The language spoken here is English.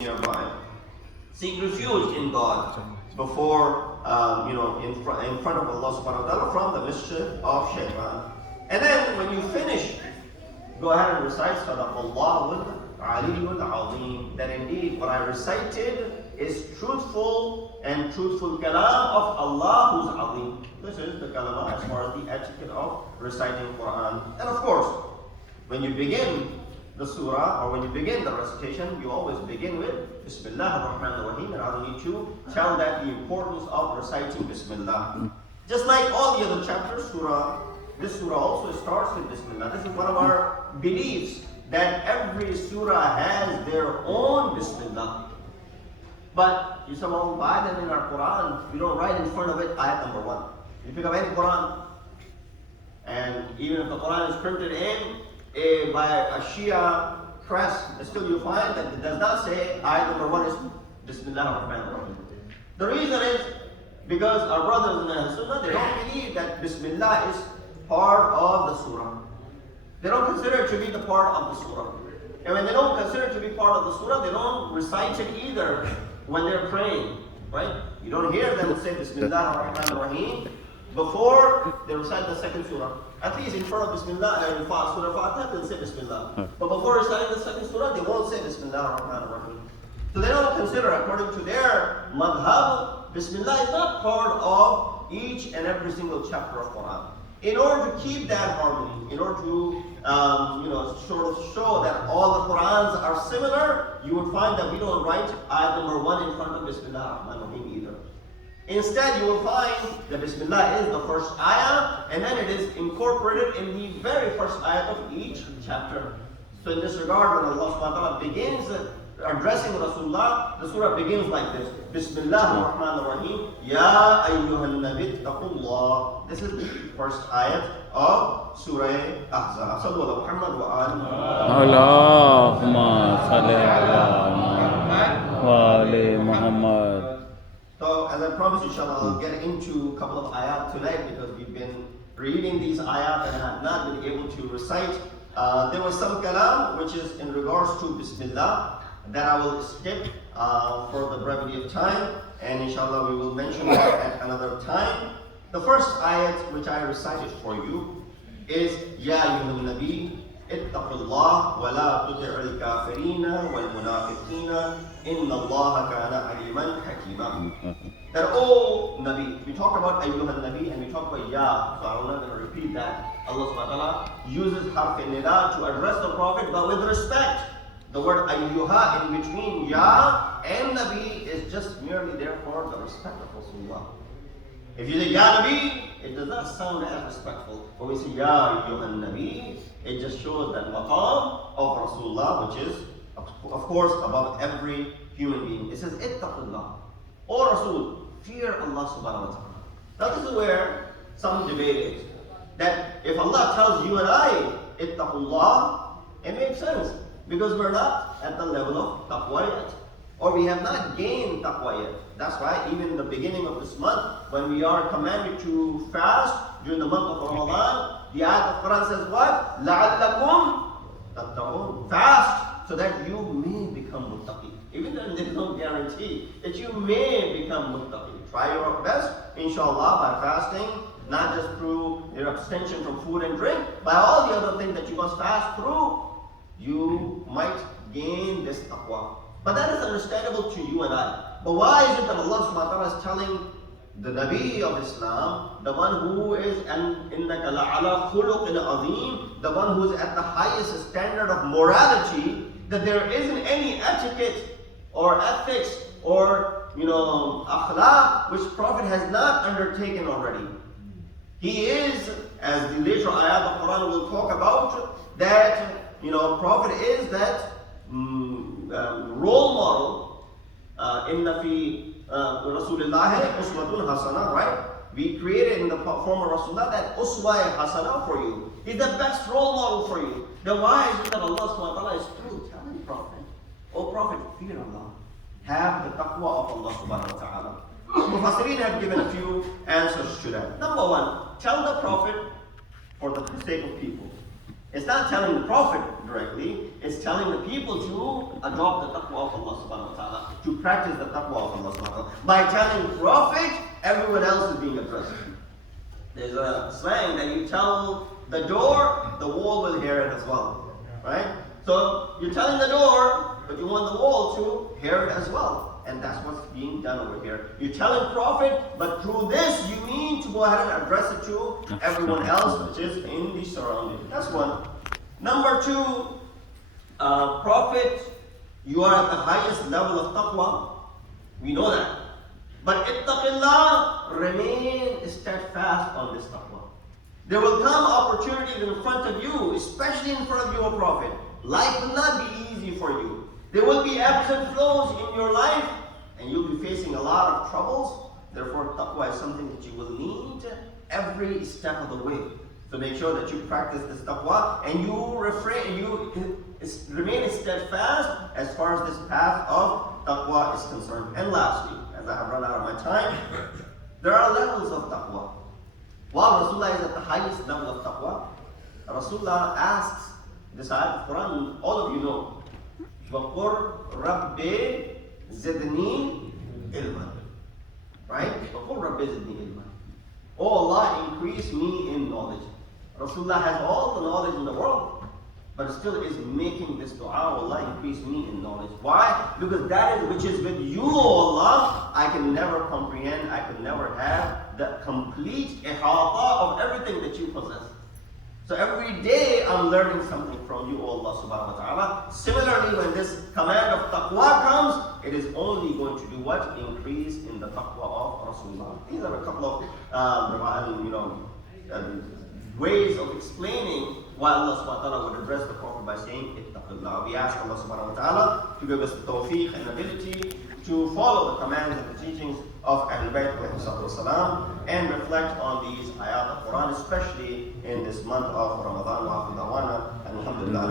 nearby. Seek refuge in God before, in front of Allah subhanahu wa ta'ala from the mischief of shaitan. And then when you finish, go ahead and recite Sadaqallahul Aliyyul Azim. That indeed what I recited is truthful and truthful kalam of Allah who's Azim. This is the kalama as far as the etiquette of reciting Quran. And of course, when you begin the surah or when you begin the recitation, you always begin with Bismillah ar-Rahman ar-Rahim, and I don't need to tell that the importance of reciting Bismillah. Just like all the other chapters, this surah also starts with Bismillah. This is one of our beliefs, that every surah has their own Bismillah. But you somehow buy them in our Quran, you don't write in front of it ayat number 1. You pick up any Quran, and even if the Quran is printed by a Shia press, still you find that it does not say ayat number 1 is Bismillah ar-Rahman ar-Rahim. The reason is because our brothers in Ahl-Sunnah, they don't believe that Bismillah is part of the surah. They don't consider it to be the part of the surah. And when they don't consider it to be part of the surah, they don't recite it either when they're praying, right? You don't hear them say Bismillah ar-Rahman ar-Rahim before they recite the second surah. At least in front of Bismillah and Surah Fatiha, they'll say Bismillah. But before reciting the second surah, they won't say Bismillah ar-Rahman ar-Rahim. So they don't consider, according to their madhab, Bismillah is not part of each and every single chapter of Quran. In order to keep that harmony, in order to sort of show that all the Qurans are similar, you would find that we don't write ayat number 1 in front of Bismillah ar-Rahman ar-Rahim either. Instead, you will find that Bismillah is the first ayah, and then it is incorporated in the very first ayat of each chapter. So in this regard, when Allah subhanahu wa ta'ala begins addressing Rasulullah, the surah begins like this. Bismillah ar-Rahman ar-Rahim. Ya ayyuhan nabi taqullah. This is the first ayat of Surah Ahzab. Sallu ala Muhammad wa ali Allahumma salli ala wa ali Muhammad. So as I promised, inshallah, I'll get into a couple of ayat tonight because we've been reading these ayat and have not been able to recite. There was some kalam which is in regards to Bismillah that I will skip for the brevity of time, and inshallah we will mention that at another time. The first ayat which I recited for you is Ya ayyuhan nabi ittaqullah wa la tuti'il kafirina wal munafiqina inna Allah kana aliman hakima. That oh Nabi, we talk about ayyuhan nabi and we talk about Ya, so I'm not going to repeat that. Allah subhanahu wa ta'ala uses harf nida to address the Prophet, but with respect. The word ayyuha in between Ya and Nabi is just merely there for the respect of Rasulullah. If you say Ya Nabi, it does not sound as respectful. When we say Ya ayyuhan Nabi, it just shows that maqam of Rasulullah, which is of course above every human being. It says ittaqullah. O Rasul, fear Allah subhanahu wa ta'ala. Now this is where some debate is. That if Allah tells you and I ittaqullah, it makes sense. Because we're not at the level of taqwa yet. Or we have not gained taqwa yet. That's why even in the beginning of this month, when we are commanded to fast during the month of Ramadan, the ayat of Quran says what? لَعَلَّكُمْ تَتَّقُونَ. Fast so that you may become muttaqi. Even then there is no guarantee that you may become muttaqi. Try your best, inshallah, by fasting, not just through your abstention from food and drink, by all the other things that you must fast through, you might gain this taqwa. But that is understandable to you and I. But why is it that Allah subhanahu wa ta'ala is telling the Nabi of Islam, the one who is إِنَّكَ لَعَلَى خُلُقٍ عَظِيمٍ, the one who is at the highest standard of morality, that there isn't any etiquette or ethics or akhlaq which Prophet has not undertaken already. He is, as the later ayat of Quran will talk about, that Prophet is that role model. Inna fi Rasulillahi uswatun hasana, right? We created in the form of Rasulullah that uswa hasana for you. He's the best role model for you. Then why is it that Allah subhanahu wa ta'ala is through telling Prophet, O Prophet, fear Allah. Have the taqwa of Allah subhanahu wa ta'ala. Mufassirin have given a few answers to that. Number one, tell the Prophet for the sake of people. It's not telling the Prophet directly, it's telling the people to adopt the taqwa of Allah subhanahu wa ta'ala, to practice the taqwa of Allah subhanahu wa ta'ala. By telling the Prophet, everyone else is being addressed. There's a slang that you tell the door, the wall will hear it as well. Right? So you're telling the door, but you want the wall to hear it as well. And that's what's being done over here. You're telling Prophet, but through this you mean to go ahead and address it to everyone else which is in the surrounding. That's one. Number two, Prophet, you are at the highest level of taqwa. We know that. But ittaqillah, remain steadfast on this taqwa. There will come opportunities in front of you, especially in front of you, O Prophet. Life will not be easy for you. There will be ebbs and flows in your life, and you'll be facing a lot of troubles. Therefore, taqwa is something that you will need every step of the way. So make sure that you practice this taqwa and you remain steadfast as far as this path of taqwa is concerned. And lastly, as I have run out of my time, there are levels of taqwa. While Rasulullah is at the highest level of taqwa, Rasulullah asks this ayat of Quran, all of you know, وَقُرْ رَبِّ زِدْنِي إِلْمًا. Right? وَقُرْ رَبِّ زِدْنِي إِلْمًا. Oh Allah, increase me in knowledge. Rasulullah has all the knowledge in the world, but still is making this dua, Allah, increase me in knowledge. Why? Because that is which is with you, O Allah, I can never comprehend, I can never have the complete ihata of everything that you possess. So every day I'm learning something from you, O Allah subhanahu wa ta'ala. Similarly, when this command of taqwa comes, it is only going to do what? Increase in the taqwa of Rasulullah. These are a couple of ways of explaining why Allah subhanahu wa ta'ala would address the Prophet by saying, ittaqillah. We ask Allah subhanahu wa ta'ala to give us the tawfiq and ability to follow the commands and the teachings of Ahl-e-Bait and reflect on these ayat of Quran, especially in this month of Ramadan. Wa akhir da'wana, alhamdulillah.